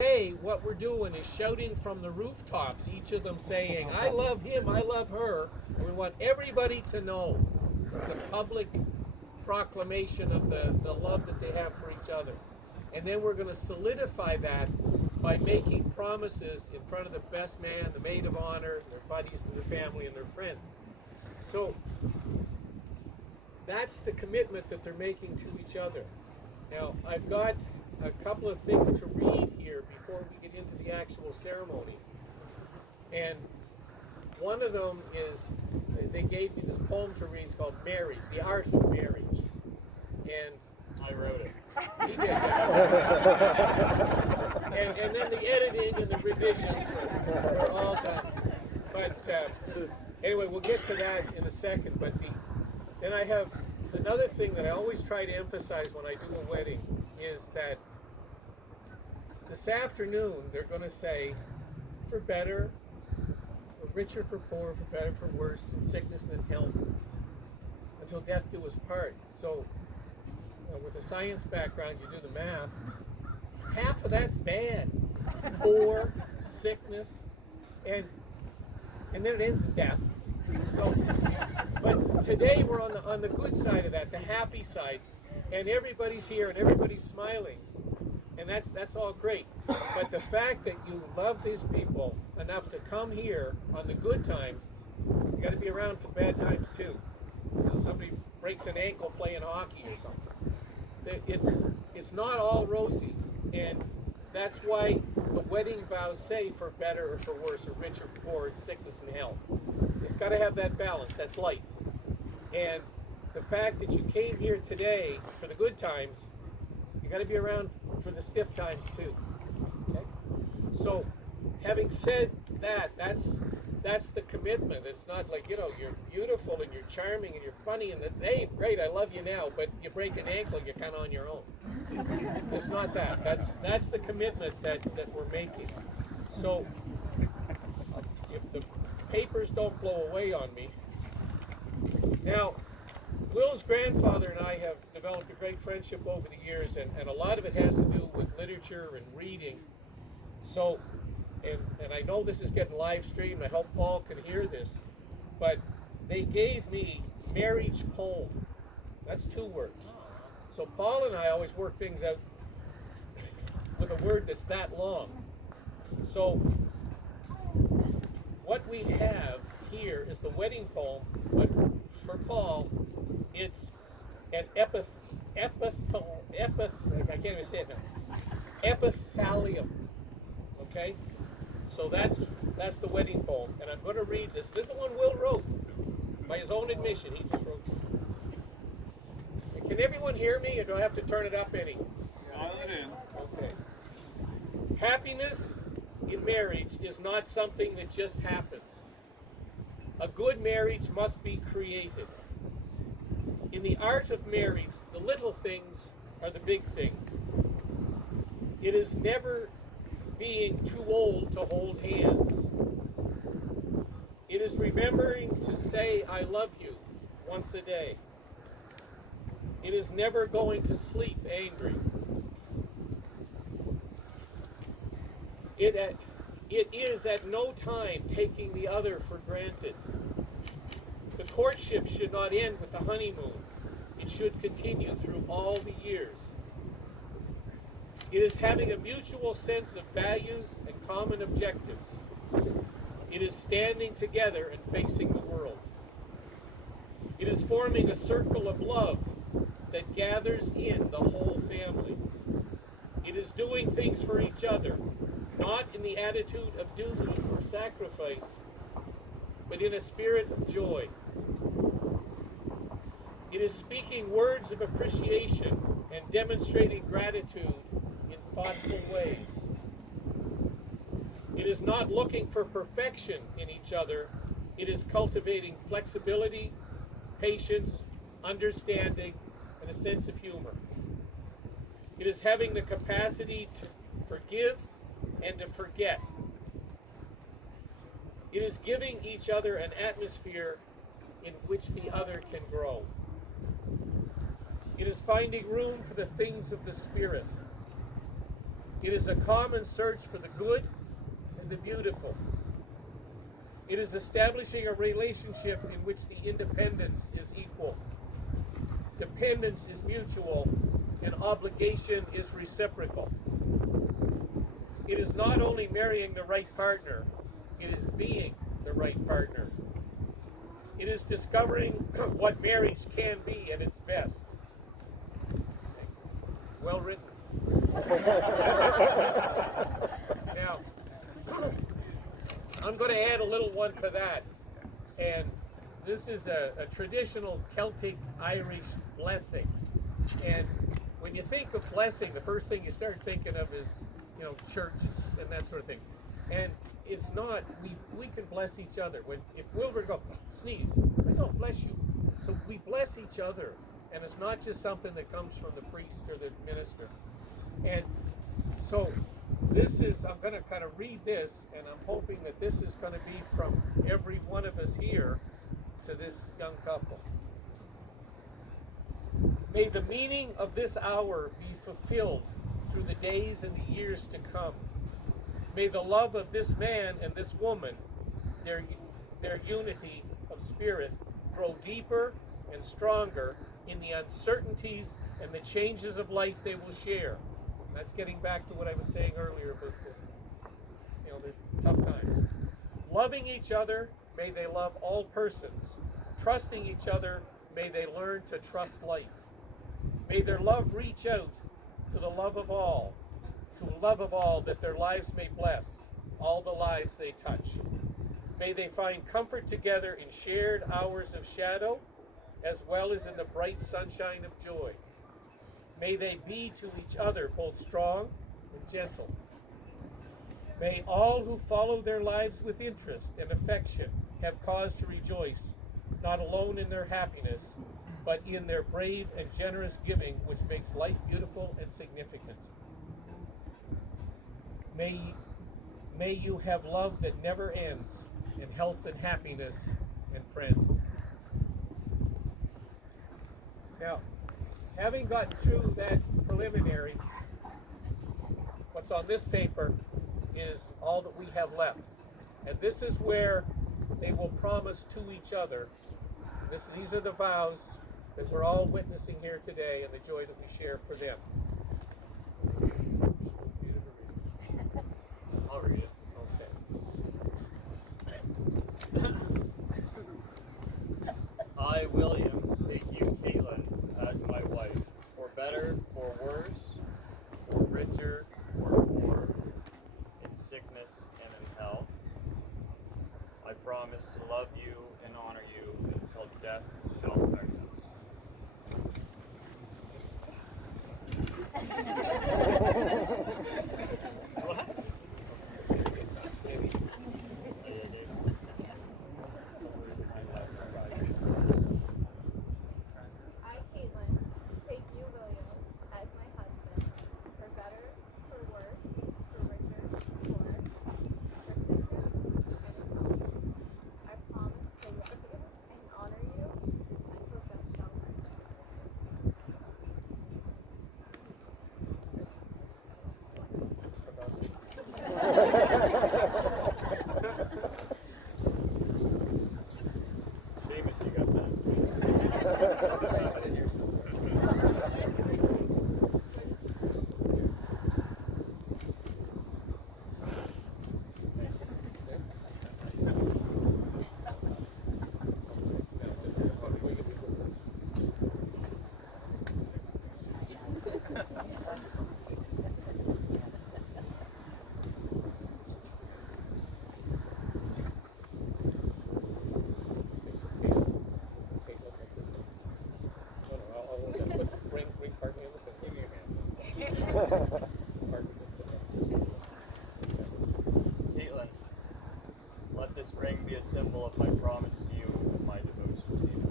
Today, what we're doing is shouting from the rooftops, each of them saying, I love him, I love her. And we want everybody to know the public proclamation of the love that they have for each other. And then we're going to solidify that by making promises in front of the best man, the maid of honor, their buddies and their family and their friends. So that's the commitment that they're making to each other. Now, I've got a couple of things to read here before we get into the actual ceremony. And one of them is, they gave me this poem to read. It's called Marriage, the Art of Marriage. And I wrote it. He did that. and then the editing and the revisions were all done. But anyway, we'll get to that in a second. But then I have another thing that I always try to emphasize when I do a wedding is that this afternoon they're going to say, for better, for richer, for poor, for better, for worse, in sickness and in health, until death do us part. So with a science background, you do the math, half of that's bad. Poor, sickness, and then it ends in death. So, but today we're on the good side of that, the happy side, and everybody's here and everybody's smiling, and that's all great. But the fact that you love these people enough to come here on the good times, you got to be around for bad times too. You know, somebody breaks an ankle playing hockey or something. It's not all rosy, and that's why the wedding vows say for better or for worse, or rich or poor, in sickness and health. It's got to have that balance. That's life. And the fact that you came here today for the good times, you got to be around for the stiff times too. Okay? So, having said that, that's the commitment. It's not like, you're beautiful and you're charming and you're funny and that's, hey, great, I love you now, but you break an ankle, you're kind of on your own. It's not that. That's the commitment that we're making. So, if the papers don't blow away on me. Now, Will's grandfather and I have developed a great friendship over the years, and a lot of it has to do with literature and reading. So, and I know this is getting live streamed, I hope Paul can hear this, but they gave me marriage poem. That's 2 words. So Paul and I always work things out with a word that's that long. So what we have here is the wedding poem, but for Paul, it's an I can't even say it now. Epithallium. Okay? So that's the wedding poem. And I'm going to read this. This is the one Will wrote. By his own admission, he just wrote it. Can everyone hear me, or do I have to turn it up any? Dial it in. Okay. Happiness in marriage is not something that just happens. A good marriage must be created. In the art of marriage, the little things are the big things. It is never being too old to hold hands. It is remembering to say I love you once a day. It is never going to sleep angry. It is at no time taking the other for granted. The courtship should not end with the honeymoon. It should continue through all the years. It is having a mutual sense of values and common objectives. It is standing together and facing the world. It is forming a circle of love that gathers in the whole family. It is doing things for each other, not in the attitude of duty or sacrifice, but in a spirit of joy. It is speaking words of appreciation and demonstrating gratitude in thoughtful ways. It is not looking for perfection in each other. It is cultivating flexibility, patience, understanding, and a sense of humor. It is having the capacity to forgive and to forget. It is giving each other an atmosphere in which the other can grow. It is finding room for the things of the Spirit. It is a common search for the good and the beautiful. It is establishing a relationship in which the independence is equal, dependence is mutual, and obligation is reciprocal. It is not only marrying the right partner, it is being the right partner. It is discovering what marriage can be at its best. Well written. Now, I'm going to add a little one to that. And this is a traditional Celtic Irish blessing. And when you think of blessing, the first thing you start thinking of is, church and that sort of thing. And it's not, we can bless each other. If Wilbur go, sneeze, let's all bless you. So we bless each other. And it's not just something that comes from the priest or the minister. And so this is, I'm going to kind of read this, and I'm hoping that this is going to be from every one of us here to this young couple. May the meaning of this hour be fulfilled through the days and the years to come. May the love of this man and this woman, their unity of spirit, grow deeper and stronger in the uncertainties and the changes of life they will share. That's getting back to what I was saying earlier about there's tough times. Loving each other, may they love all persons. Trusting each other, may they learn to trust life. May their love reach out to the love of all, that their lives may bless all the lives they touch. May they find comfort together in shared hours of shadow, as well as in the bright sunshine of joy. May they be to each other both strong and gentle. May all who follow their lives with interest and affection have cause to rejoice, not alone in their happiness, but in their brave and generous giving, which makes life beautiful and significant. May you have love that never ends, and health and happiness and friends. Now, having gotten through that preliminary, what's on this paper is all that we have left. And this is where they will promise to each other. These are the vows that we're all witnessing here today and the joy that we share for them. I'll read it. Okay. I, William, take you, Caitlin, as my wife, for better, for worse, for richer, for poor, in sickness and in health. I promise to love you and honor you until death shall part us. Caitlin, let this ring be a symbol of my promise to you and my devotion to you.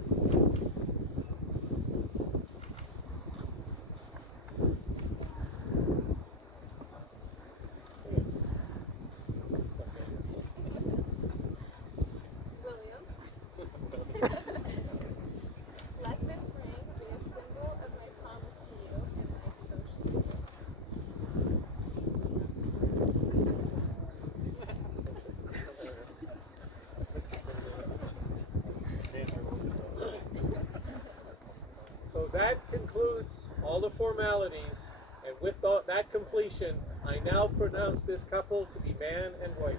all the formalities, and with that completion, I now pronounce this couple to be man and wife.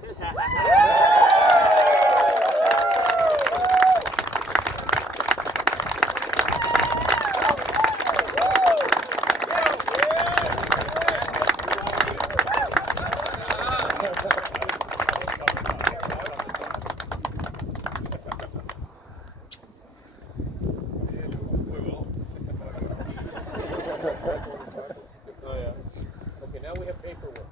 Oh yeah. Okay, now we have paperwork.